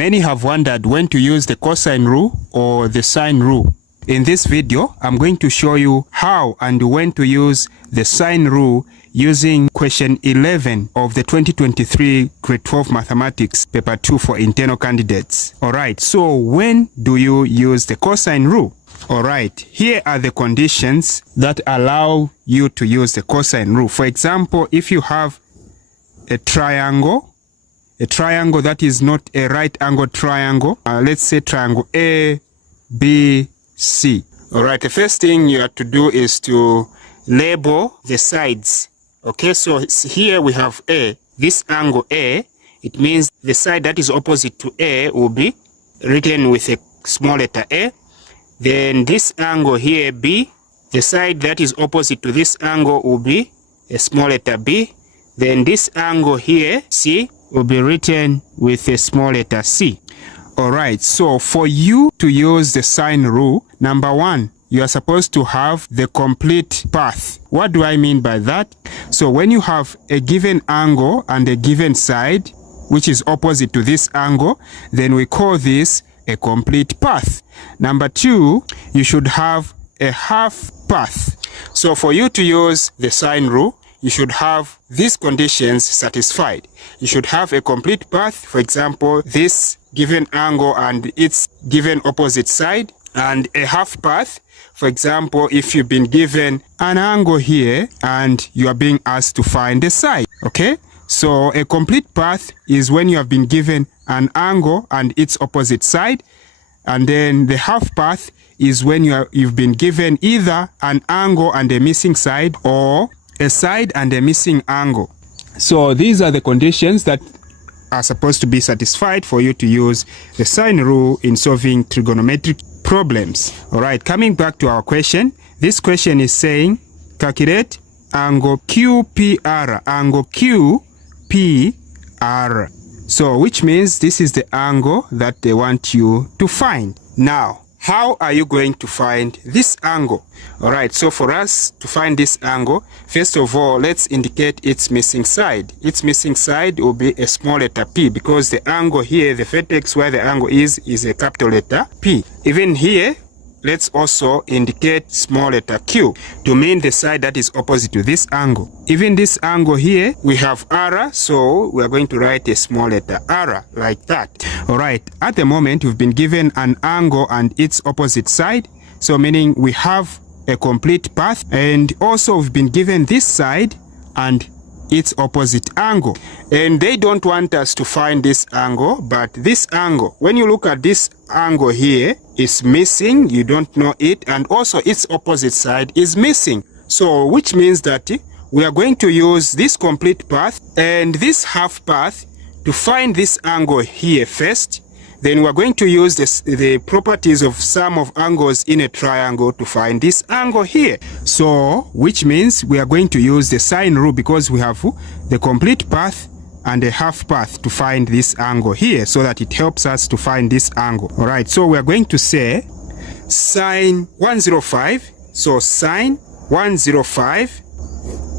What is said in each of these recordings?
Many have wondered when to use the cosine rule or the sine rule. In this video, I'm going to show you how and when to use the sine rule using question 11 of the 2023 grade 12 mathematics paper 2 for internal candidates. Alright, so when do you use the cosine rule? Alright, here are the conditions that allow you to use the cosine rule. For example, if you have a triangle that is not a right angle triangle, let's say triangle A, B, C. Alright, the first thing you have to do is to label the sides. Okay, so here we have A. This angle A, it means the side that is opposite to A will be written with a small letter A. Then this angle here, B, the side that is opposite to this angle will be a small letter B. Then this angle here, C, will be written with a small letter C. Alright, so for you to use the sine rule, number one, you are supposed to have the complete path. What do I mean by that? So when you have a given angle and a given side, which is opposite to this angle, then we call this a complete path. Number two, you should have a half path. So for you to use the sine rule, you should have these conditions satisfied. You should have a complete path, for example, this given angle and its given opposite side, and a half path. For example, if you've been given an angle here and you are being asked to find the side, okay? So a complete path is when you have been given an angle and its opposite side, and then the half path is when you've been given either an angle and a missing side or a side and a missing angle. So these are the conditions that are supposed to be satisfied for you to use the sine rule in solving trigonometric problems. Alright, coming back to our question. This question is saying calculate angle QPR. Angle QPR. So which means this is the angle that they want you to find. Now, how are you going to find this angle? Alright, so for us to find this angle, first of all, let's indicate its missing side. Its missing side will be a small letter P, because the angle here, the vertex where the angle is a capital letter P. Even here, let's also indicate small letter Q to mean the side that is opposite to this angle. Even this angle here, we have R, so we are going to write a small letter R like that. Alright, at the moment we've been given an angle and its opposite side, so meaning we have a complete path, and also we've been given this side and its opposite angle. And they don't want us to find this angle, but this angle, when you look at this angle here, is missing, you don't know it, and also its opposite side is missing. So which means that we are going to use this complete path and this half path to find this angle here first. Then we are going to use the properties of sum of angles in a triangle to find this angle here. So, which means we are going to use the sine rule because we have the complete path and a half path to find this angle here, so that it helps us to find this angle. Alright, so we are going to say sine 105. So sine 105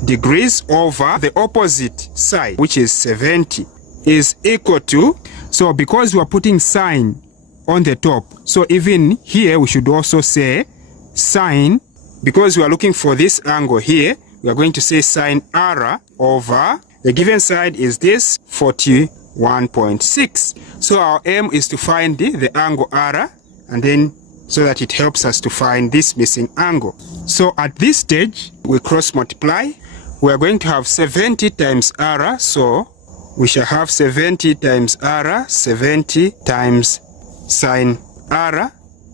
degrees over the opposite side, which is 70, is equal to, so because we are putting sine on the top, so even here we should also say sine, because we are looking for this angle here, we are going to say sine R over the given side is this 41.6. So our aim is to find the angle R, and then so that it helps us to find this missing angle. So at this stage, we cross multiply. We are going to have 70 times R, so we shall have 70 times R, 70 times sine R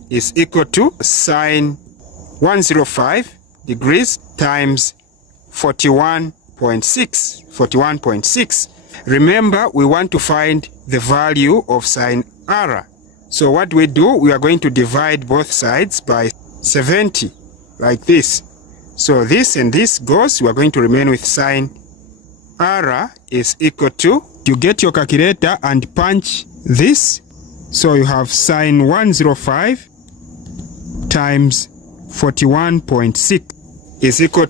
is equal to sine 105 degrees times 41.6. Remember, we want to find the value of sine R. So what we do, we are going to divide both sides by 70, like this. So this and this goes, we are going to remain with sine R is equal to, you get your calculator and punch this. So you have sine 105 times 41.6 is equal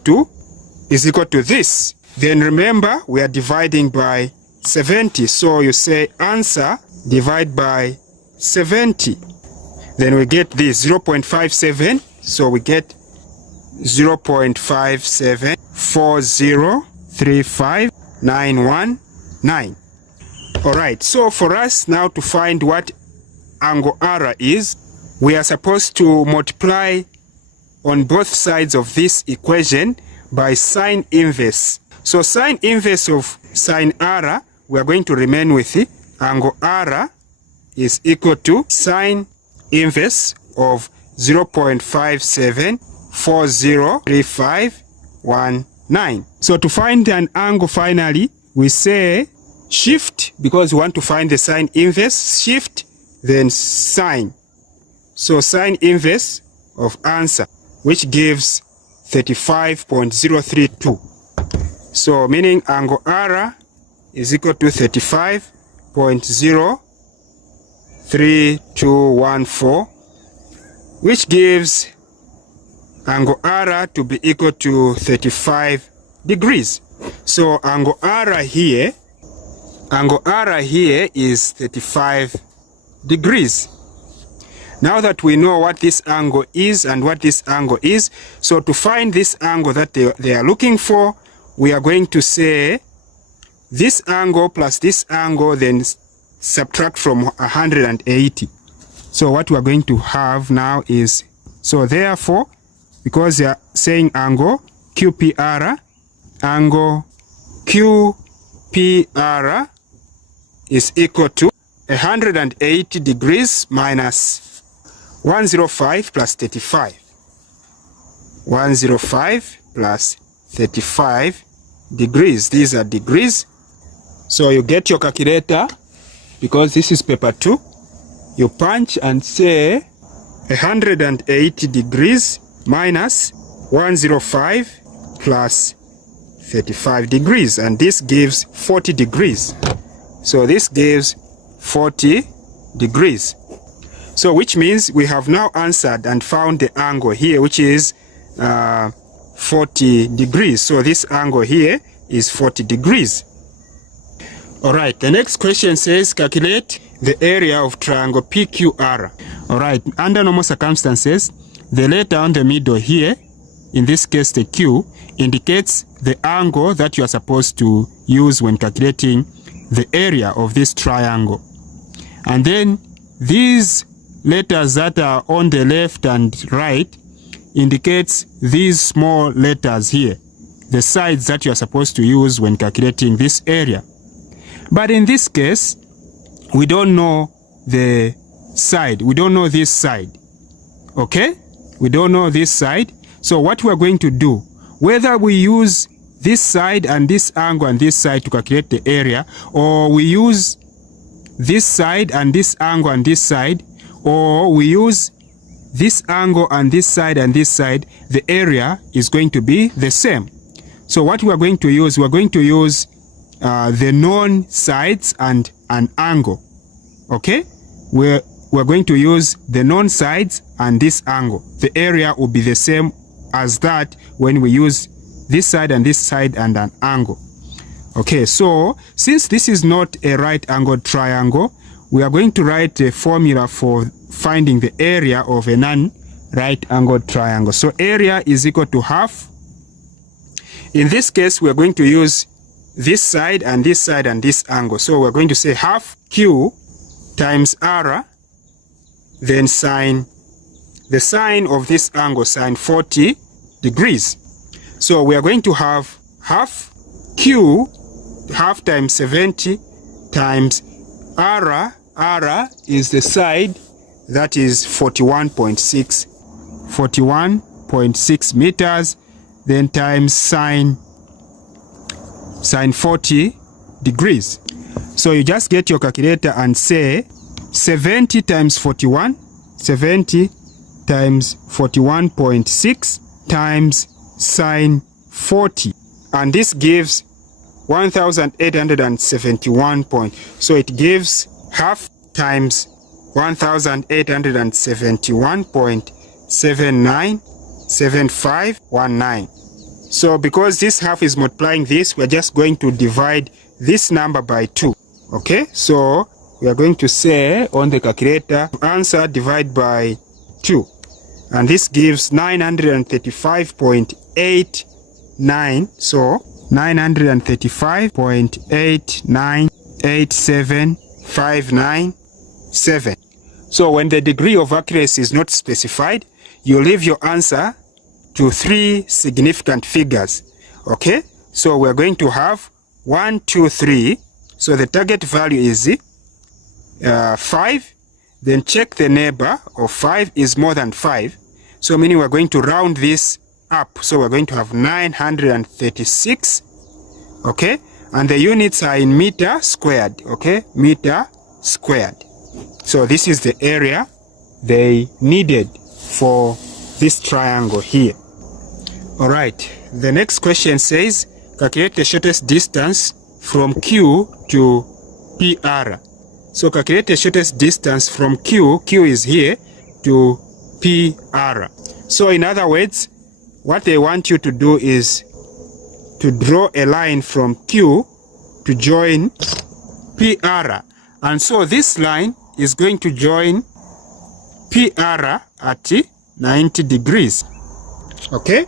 to this. Then remember, we are dividing by 70. So you say answer divide by 70. Then we get this 0.57. So we get 0.5740359119. Alright, so for us now to find what angle R is, we are supposed to multiply on both sides of this equation by sine inverse. So sine inverse of sine R, we are going to remain with it. Angle R is equal to sine inverse of 0.57403519. So to find an angle finally, we say shift, because we want to find the sine inverse, shift, then sine. So sine inverse of answer, which gives 35.032. So meaning angle R is equal to 35.03214, which gives angle R to be equal to 35 degrees. So angle R here is 35 degrees. Now that we know what this angle is and what this angle is, so to find this angle that they are looking for, we are going to say this angle plus this angle, then subtract from 180. So what we are going to have now is, so therefore, because they are saying angle QPR, angle QPR is equal to 180 degrees minus 105 plus 35. 105 plus 35 degrees. These are degrees. So you get your calculator, because this is paper 2. You punch and say 180 degrees minus 105 plus 35 degrees. And this gives 40 degrees. So this gives 40 degrees. So which means we have now answered and found the angle here, which is 40 degrees. So this angle here is 40 degrees. Alright, the next question says calculate the area of triangle PQR. Alright, under normal circumstances, the letter on the middle here, in this case the Q, indicates the angle that you are supposed to use when calculating the area of this triangle. And then these letters that are on the left and right indicates these small letters here, the sides that you are supposed to use when calculating this area. But in this case, we don't know the side. We don't know this side. Okay? We don't know this side. So what we are going to do, whether we use this side and this angle and this side to calculate the area, or we use this side and this angle and this side, or we use this angle and this side and this side, the area is going to be the same. So what we are going to use, we are going to use the known sides and an angle. Okay? We're going to use the known sides and this angle. The area will be the same as that when we use this side and an angle. Okay, so since this is not a right angled triangle, we are going to write a formula for finding the area of a non-right angled triangle. So area is equal to half. In this case, we are going to use this side and this angle. So we're going to say half Q times R, then sine, the sine of this angle, sine 40 degrees. So we are going to have half Q, half times 70 times R. R is the side, that is 41.6 meters, then times sine 40 degrees. So you just get your calculator and say 70 times 41, 70 times 41.6 times sine 40, and this gives 1871 point. So it gives half times 1871.797519. So because this half is multiplying this, we're just going to divide this number by 2. Okay, so we are going to say on the calculator, answer divide by 2. And this gives 935.89. So 935.8987597. So when the degree of accuracy is not specified, you leave your answer to 3 significant figures. Okay, so we're going to have 1, 2, 3. So the target value is 5. Then check the neighbor of 5 is more than 5. So meaning we're going to round this up. So we're going to have 936. Okay, and the units are in meter squared. Okay, meter squared. So this is the area they needed for this triangle here. All right, the next question says, calculate the shortest distance from Q to PR. So calculate the shortest distance from Q is here, to PR. So in other words, what they want you to do is to draw a line from Q to join PR. And so this line is going to join PR at 90 degrees. Okay?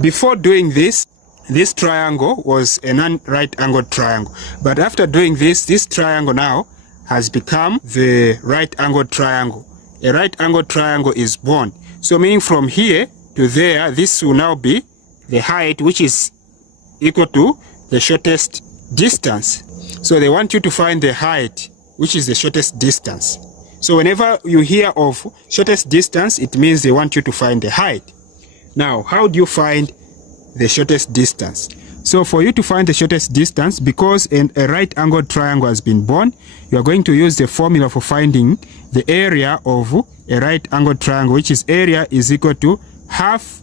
Before doing this, this triangle was a non-right angled triangle. But after doing this, this triangle now has become the right angled triangle. A right angled triangle is born. So meaning from here to there, this will now be the height, which is equal to the shortest distance. So they want you to find the height, which is the shortest distance. So whenever you hear of shortest distance, it means they want you to find the height. Now, how do you find the shortest distance? So for you to find the shortest distance, because a right angled triangle has been born, you are going to use the formula for finding the area of a right angled triangle, which is area is equal to half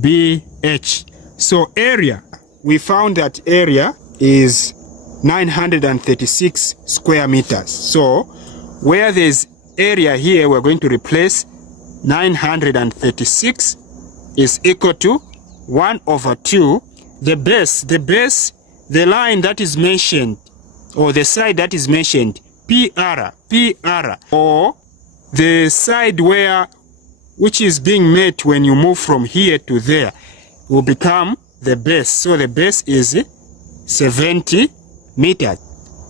BH. So area, we found that area is 936 square meters. So where there's area here, we're going to replace 936 is equal to 1 over 2. The base, the line that is mentioned, or the side that is mentioned, PR, or the side which is being met when you move from here to there, will become the base. So the base is 70 meters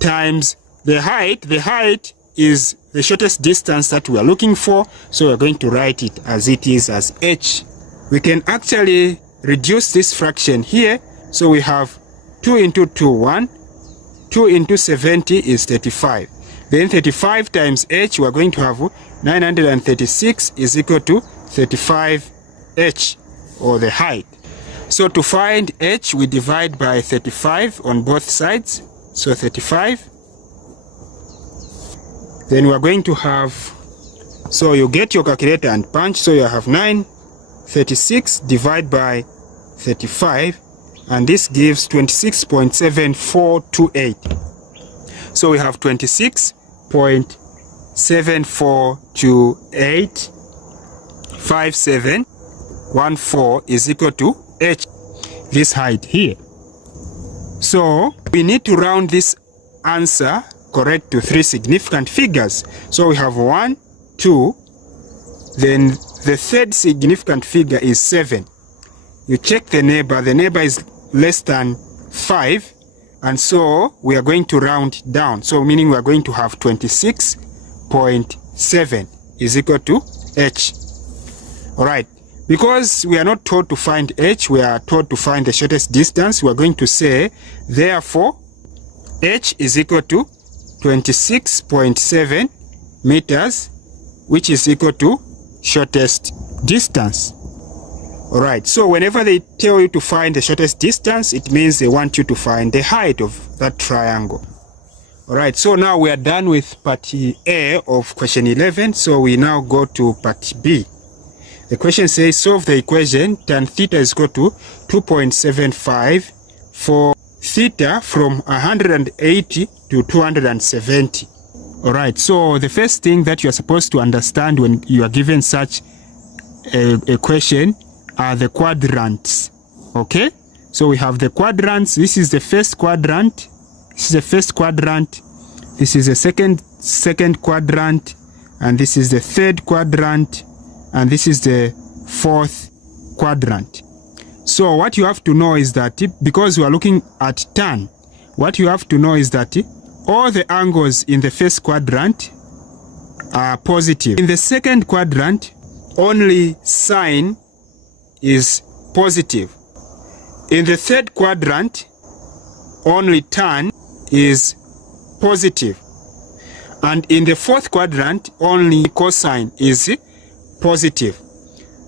times the height. The height is the shortest distance that we are looking for. So we're going to write it as it is, as h. We can actually reduce this fraction here. So we have 2 into 2, 1. 2 into 70 is 35. Then 35 times h, we are going to have 936 is equal to 35h, or the height. So to find h, we divide by 35 on both sides. So 35. Then we are going to have, so you get your calculator and punch. So you have 936 divided by 35, and this gives 26.7428. So we have 26.74285714 is equal to h, this height here. So we need to round this answer correct to 3 significant figures. So we have 1, 2, then the third significant figure is 7. You check the neighbor is less than 5, and so we are going to round down. So meaning we are going to have 26.7 is equal to h. All right, because we are not told to find h, we are told to find the shortest distance. We are going to say, therefore, h is equal to 26.7 meters, which is equal to shortest distance. All right, so whenever they tell you to find the shortest distance, it means they want you to find the height of that triangle. All right, so now we are done with part A of question 11. So we now go to part B. The question says, solve the equation tan theta is equal to 2.75 for theta from 180 to 270. All right, so the first thing that you are supposed to understand when you are given such a question are the quadrants. Okay, so we have the quadrants. This is the first quadrant. This is the first quadrant. This is the second quadrant, and this is the third quadrant, and this is the fourth quadrant. So what you have to know is that because we are looking at tan, what you have to know is that all the angles in the first quadrant are positive. In the second quadrant, only sine is positive. In the third quadrant, only tan is positive. And in the fourth quadrant, only cosine is positive.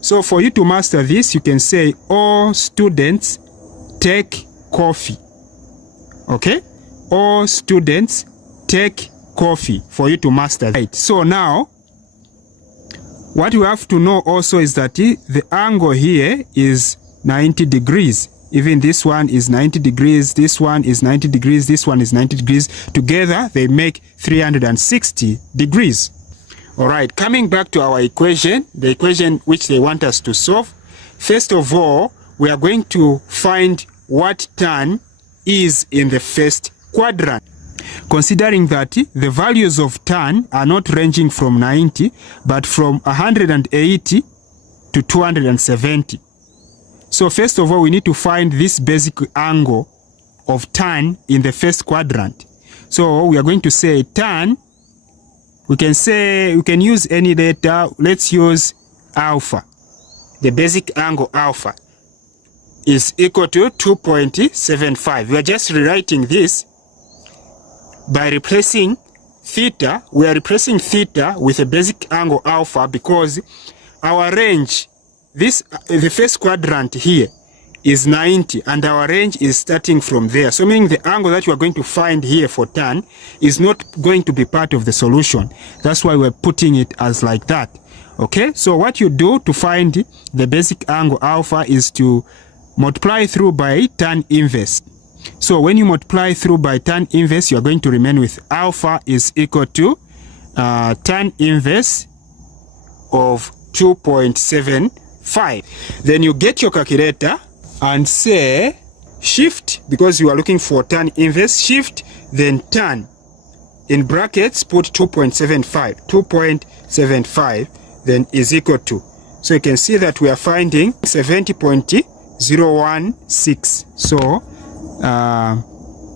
So for you to master this, you can say all students take coffee. Okay? All students take coffee, for you to master. Right. So now, what you have to know also is that the angle here is 90 degrees. Even this one is 90 degrees, this one is 90 degrees, this one is 90 degrees. Together, they make 360 degrees. All right, coming back to our equation, the equation which they want us to solve. First of all, we are going to find what tan is in the first quadrant. Considering that the values of tan are not ranging from 90, but from 180 to 270. So first of all, we need to find this basic angle of tan in the first quadrant. So we are going to say tan, we can use any letter. Let's use alpha. The basic angle alpha is equal to 2.75. We are just rewriting this by replacing theta. We are replacing theta with a basic angle alpha because our range, the first quadrant here is 90 and our range is starting from there. So meaning the angle that you are going to find here for tan is not going to be part of the solution. That's why we're putting it as like that. Okay, so what you do to find the basic angle alpha is to multiply through by tan inverse. So when you multiply through by tan inverse, you are going to remain with alpha is equal to tan inverse of 2.75. Then you get your calculator and say shift, because you are looking for tan inverse, shift, then tan. In brackets, put 2.75. 2.75 then is equal to. So you can see that we are finding 70.016. So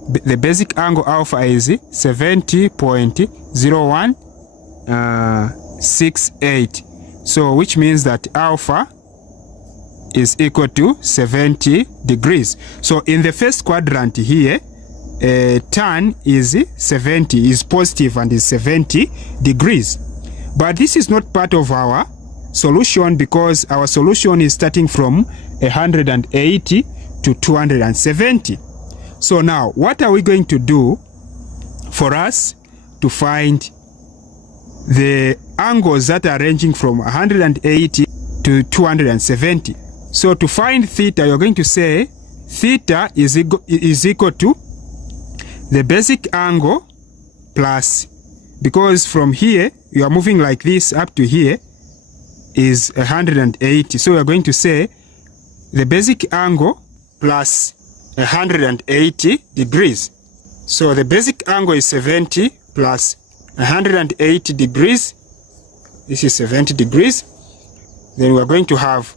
the basic angle alpha is 70.0168. So which means that alpha is equal to 70 degrees. So in the first quadrant here, tan is 70, is positive and is 70 degrees. But this is not part of our solution because our solution is starting from 180 to 270. So now, what are we going to do for us to find the angles that are ranging from 180 to 270? So to find theta, you're going to say theta is equal to the basic angle plus, because from here, you are moving like this up to here is 180. So we are going to say the basic angle plus 180 degrees. So the basic angle is 70 plus 180 degrees. This is 70 degrees. Then we are going to have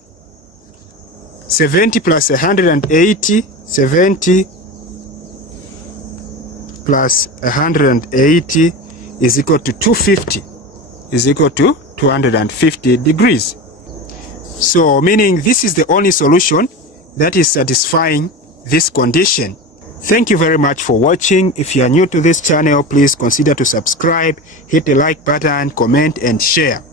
70 plus 180, 70 plus 180 is equal to 250, is equal to 250 degrees. So meaning this is the only solution that is satisfying this condition. Thank you very much for watching. If you are new to this channel, please consider to subscribe, hit the like button, comment and share.